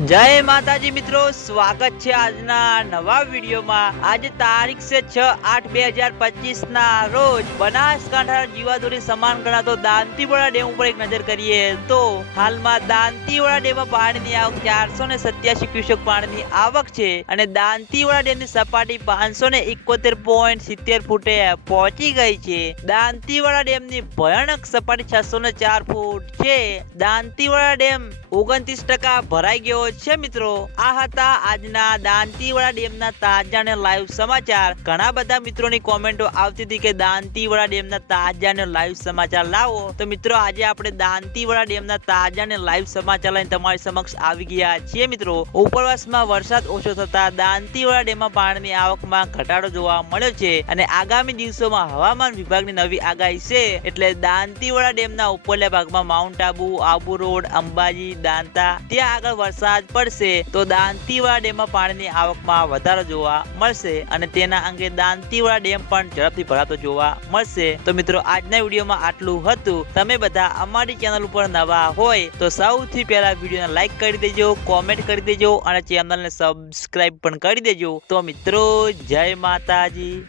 જય માતાજી મિત્રો, સ્વાગત છે આજના નવા વિડીયોમાં. આજે તારીખ છે છ આઠ બે હજાર પચીસ ના રોજ બનાસકાંઠા જીવાદોરી સમાન ગણાતો દાંતીવાડા ડેમ ઉપર એક નજર કરીએ તો હાલમાં દાંતીવાડા ડેમમાં પાણીની આવક ચારસો ને સત્યાસી ક્યુસેક પાણીની આવક છે અને દાંતીવાડા ડેમની સપાટી પાંચસો ને એકોતેર પોઈન્ટ સિત્તેર ફૂટે પહોંચી ગઈ છે. દાંતીવાડા ડેમની ભયાનક સપાટી છસો ને ચાર ફૂટ છે. દાંતીવાડા ડેમ ઓગણત્રીસ ટકા ભરાઈ ગયો છે મિત્રો. આ હતા આજના દાંતીવાડા ડેમના તાજા ને લાઈવ સમાચાર. ઘણા બધા મિત્રોની કોમેન્ટો આવતી હતી કે દાંતીવાડા ડેમના તાજા ને લાઈવ સમાચાર લાવો. તો મિત્રો, આજે આપણે દાંતીવાડા ડેમના તાજા ને લાઈવ સમાચાર લઈને તમારી સમક્ષ આવી ગયા છીએ મિત્રો. ઉપરવાસમાં વરસાદ ઓછો થતા દાંતીવાડા ડેમમાં પાણીની આવકમાં ઘટાડો જોવા મળ્યો છે અને આગામી દિવસોમાં હવામાન વિભાગની નવી આગાહી છે. એટલે દાંતીવાડા ડેમના ઉપરલા ભાગમાં માઉન્ટ આબુ આબુ રોડ, અંબાજી, દાંતા, ત્યાં આગળ વરસાદ પડશે, તો દાંતીવાડા ડેમમાં પાણીની આવકમાં વધારો જોવા મળશે અને તેના અંગે દાંતીવાડા ડેમ પણ ઝડપથી ભરાતો જોવા મળશે. તો મિત્રો, આજના વિડીયોમાં આટલું હતું. તમે બધા અમારી ચેનલ ઉપર નવા હોય તો સૌથી પહેલા વિડીયોને લાઈક કરી દેજો, કોમેન્ટ કરી દેજો અને ચેનલને સબસ્ક્રાઇબ પણ કરી દેજો. તો મિત્રો, જય માતાજી.